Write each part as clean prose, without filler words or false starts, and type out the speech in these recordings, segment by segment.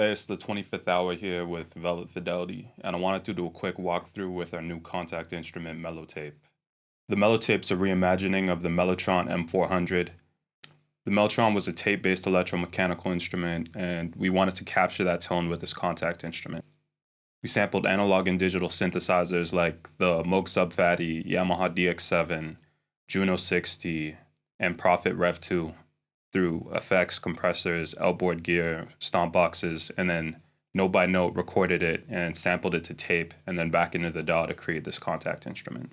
It's the 25th hour here with Velvet Fidelity, and I wanted to do a quick walkthrough with our new Kontakt instrument, MELLOTAPE. The MELLOTAPE's a reimagining of the Mellotron M400. The Mellotron was a tape-based electromechanical instrument, and we wanted to capture that tone with this Kontakt instrument. We sampled analog and digital synthesizers like the Moog Sub-Fatty, Yamaha DX7, Juno 60, and Prophet Rev 2 through effects, compressors, outboard gear, stomp boxes, and then note by note recorded it and sampled it to tape and then back into the DAW to create this Kontakt instrument.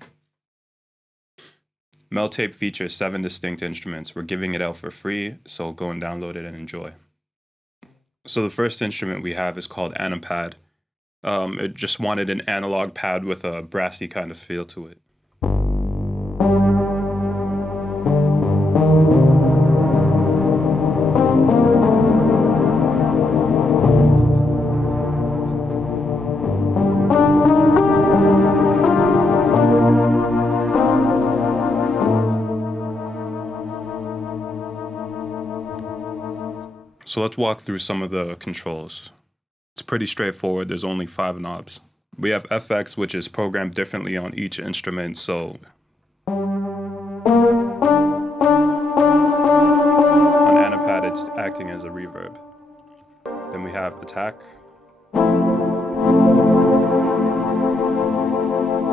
MELLOTAPE features 7 distinct instruments. We're giving it out for free, so go and download it and enjoy. So the first instrument we have is called Anapad. It just wanted an analog pad with a brassy kind of feel to it. So let's walk through some of the controls. It's pretty straightforward. There's only 5 knobs. We have FX, which is programmed differently on each instrument. So on Anapad, it's acting as a reverb. Then we have attack to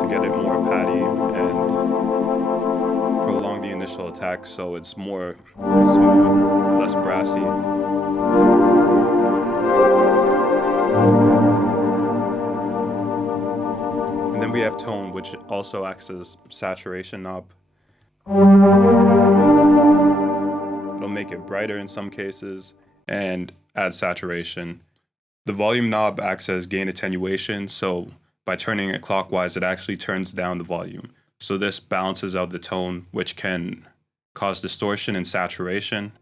get it more patty and prolong the initial attack so it's more smooth, less brassy. And then we have tone, which also acts as saturation knob. It'll make it brighter in some cases and add saturation. The volume knob acts as gain attenuation, so by turning it clockwise, it actually turns down the volume. So this balances out the tone, which can cause distortion and saturation.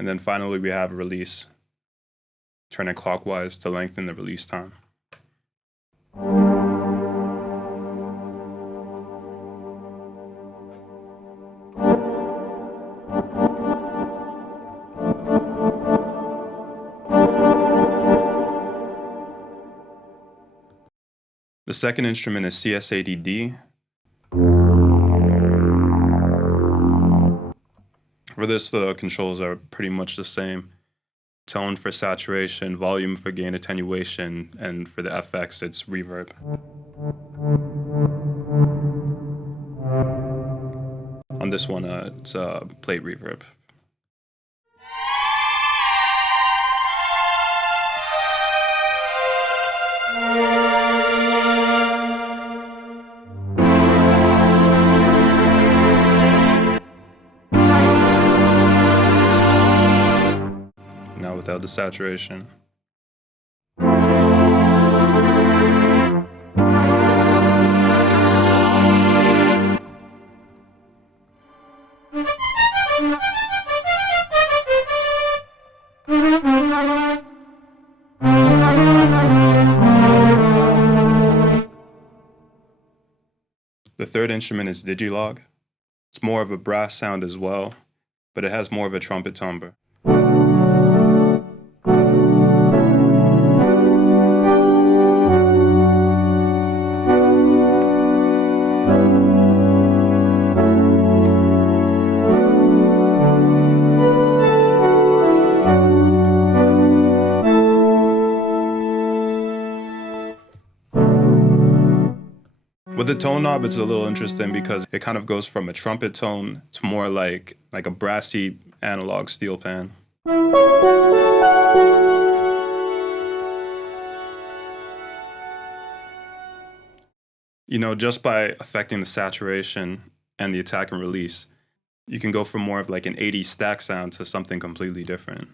And then finally, we have release. Turn it clockwise to lengthen the release time. The second instrument is CSADD. For this, the controls are pretty much the same. Tone for saturation, volume for gain attenuation, and for the FX, it's reverb. On this one, it's plate reverb. Now without the saturation. The third instrument is Digilog. It's more of a brass sound as well, but it has more of a trumpet timbre. With the tone knob, it's a little interesting because it kind of goes from a trumpet tone to more like a brassy analog steel pan. You know, just by affecting the saturation and the attack and release, you can go from more of like an 80s stack sound to something completely different.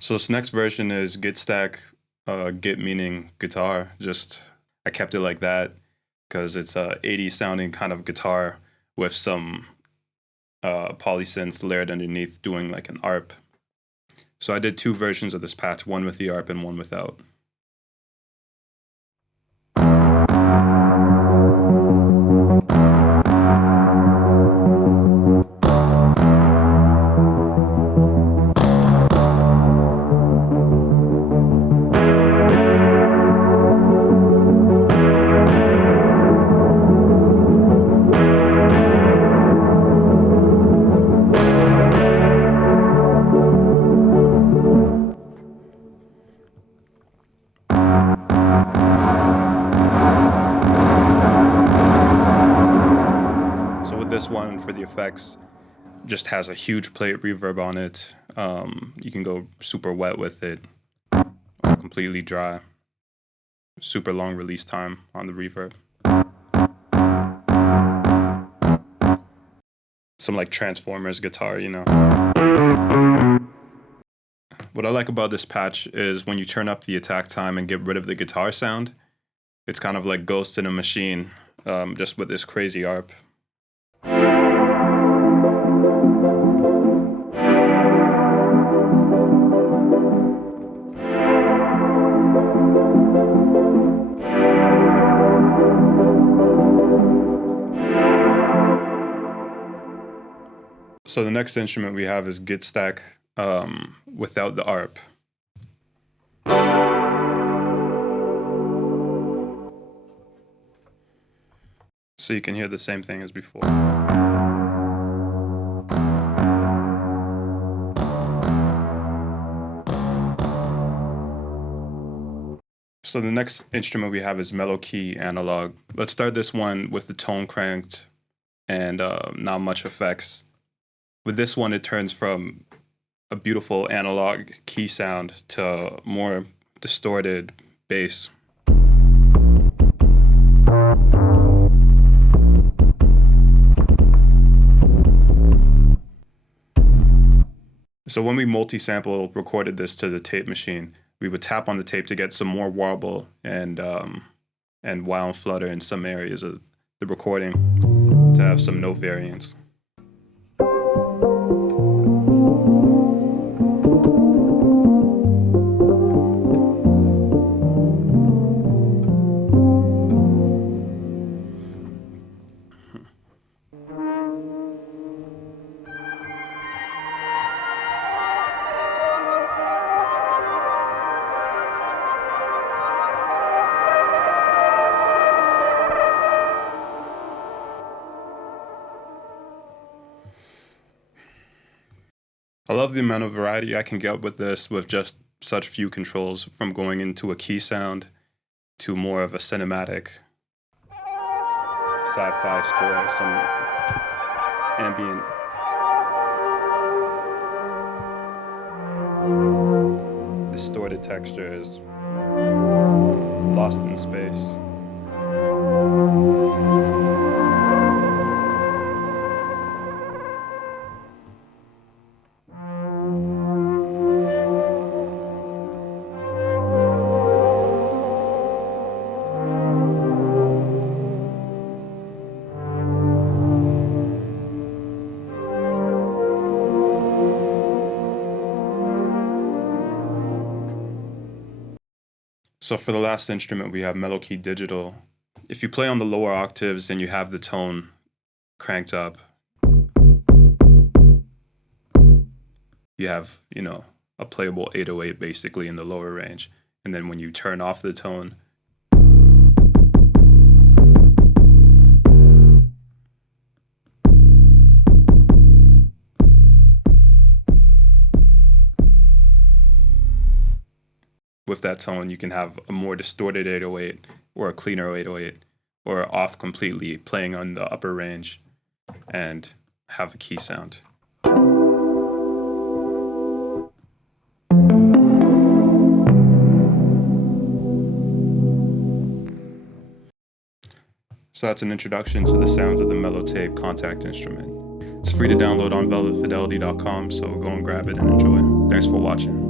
So this next version is Guitstack, Git meaning guitar. I kept it like that because it's a 80s sounding kind of guitar with some polysynths layered underneath doing like an ARP. So I did 2 versions of this patch, one with the ARP and one without. This one for the effects just has a huge plate reverb on it. You can go super wet with it or completely dry. Super long release time on the reverb. Some like Transformers guitar, you know. What I like about this patch is when you turn up the attack time and get rid of the guitar sound, it's kind of like Ghost in a Machine, just with this crazy ARP. So the next instrument we have is Guitstack without the ARP. So you can hear the same thing as before. So the next instrument we have is Mellokey analog. Let's start this one with the tone cranked and not much effects. With this one, it turns from a beautiful analog key sound to more distorted bass. So when we multi-sample recorded this to the tape machine, we would tap on the tape to get some more warble and wow and flutter in some areas of the recording to have some note variance. I love the amount of variety I can get with this with just such few controls, from going into a key sound to more of a cinematic sci-fi score, some ambient distorted textures, lost in space. So for the last instrument, we have Mellokey Digital. If you play on the lower octaves and you have the tone cranked up, you have, you know, a playable 808 basically in the lower range. And then when you turn off the tone, with that tone, you can have a more distorted 808 or a cleaner 808 or off completely, playing on the upper range and have a key sound. So that's an introduction to the sounds of the MELLOTAPE Kontakt instrument. It's free to download on velvetfidelity.com, so go and grab it and enjoy. Thanks for watching.